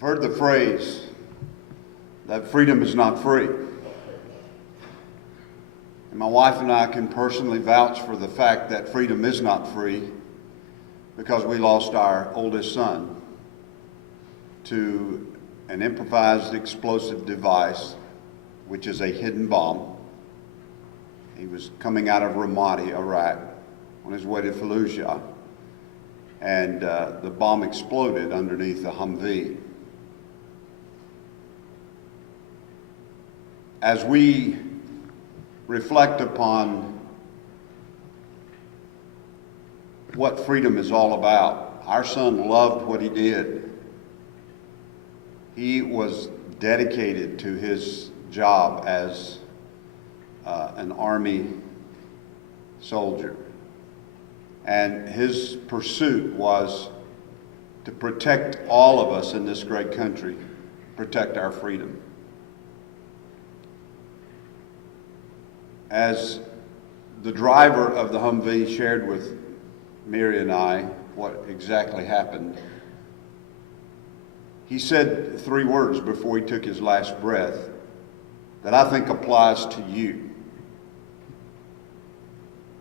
You've heard the phrase that freedom is not free. And my wife and I can personally vouch for the fact that freedom is not free because we lost our oldest son to an improvised explosive device, which is a hidden bomb. He was coming out of Ramadi, Iraq, on his way to Fallujah, and the bomb exploded underneath the Humvee. As we reflect upon what freedom is all about, our son loved what he did. He was dedicated to his job as an Army soldier. And his pursuit was to protect all of us in this great country, protect our freedom. As the driver of the Humvee shared with Mary and I what exactly happened, he said 3 words before he took his last breath that I think applies to you.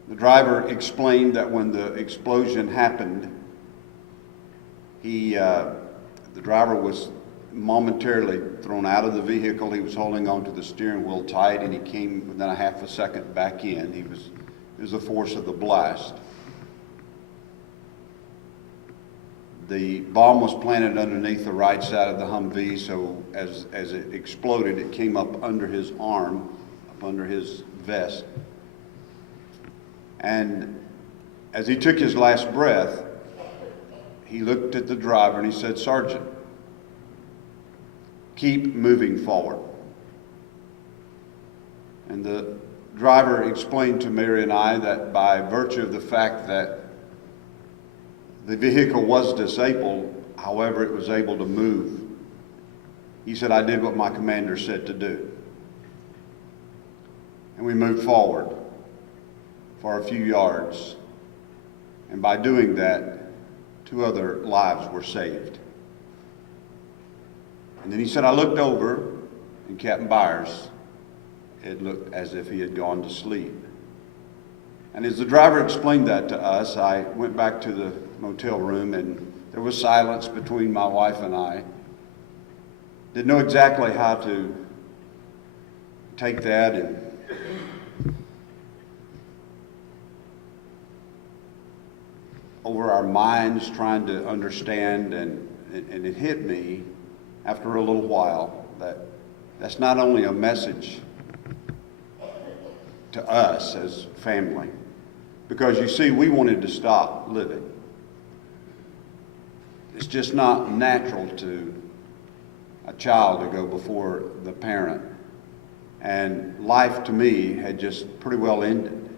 The driver explained that when the explosion happened, the driver was momentarily thrown out of the vehicle. He was holding onto the steering wheel tight, and he came within a half a second back in. It was the force of the blast. The bomb was planted underneath the right side of the Humvee, so as it exploded, it came up under his arm, up under his vest. And as he took his last breath, he looked at the driver and he said, "Sergeant, keep moving forward." And the driver explained to Mary and I that by virtue of the fact that the vehicle was disabled, however, it was able to move. He said, "I did what my commander said to do." And we moved forward for a few yards. And by doing that, 2 other lives were saved. And then he said, "I looked over, and Captain Byers, it looked as if he had gone to sleep." And as the driver explained that to us, I went back to the motel room, and there was silence between my wife and I. Didn't know exactly how to take that, and over our minds trying to understand, and it hit me after a little while that that's not only a message to us as family, because you see, we wanted to stop living. It's just not natural to a child to go before the parent, and life to me had just pretty well ended.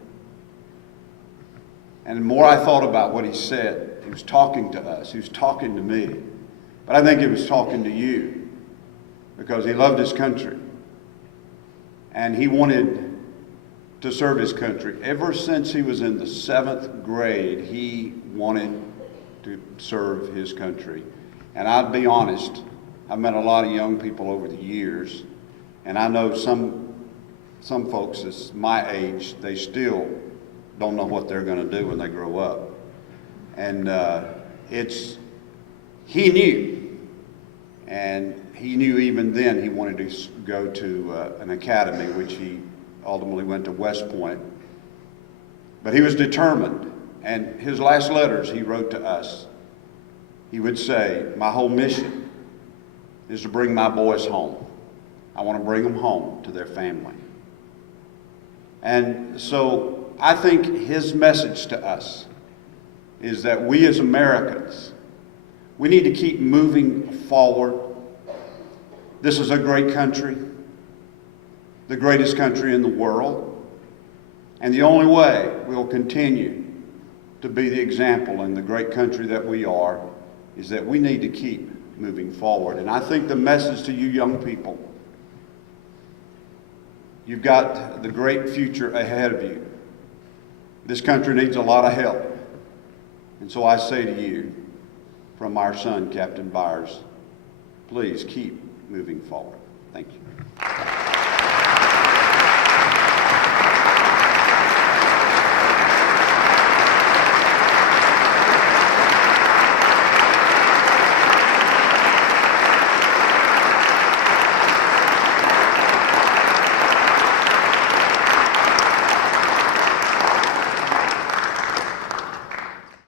And the more I thought about what he said, he was talking to us, he was talking to me, but I think he was talking to you, because he loved his country and he wanted to serve his country. Ever since he was in the 7th grade, he wanted to serve his country. And I'd be honest, I've met a lot of young people over the years, and I know some folks that's my age, they still don't know what they're going to do when they grow up. And he knew, and he knew even then he wanted to go to an academy, which he ultimately went to West Point. But he was determined, and his last letters he wrote to us, he would say, "My whole mission is to bring my boys home. I want to bring them home to their family." And so I think his message to us is that we as Americans, we need to keep moving forward. This is a great country, the greatest country in the world, and the only way we'll continue to be the example in the great country that we are is that we need to keep moving forward. And I think the message to you young people, you've got the great future ahead of you. This country needs a lot of help. And so I say to you, from our son, Captain Byers, please keep moving forward. Thank you.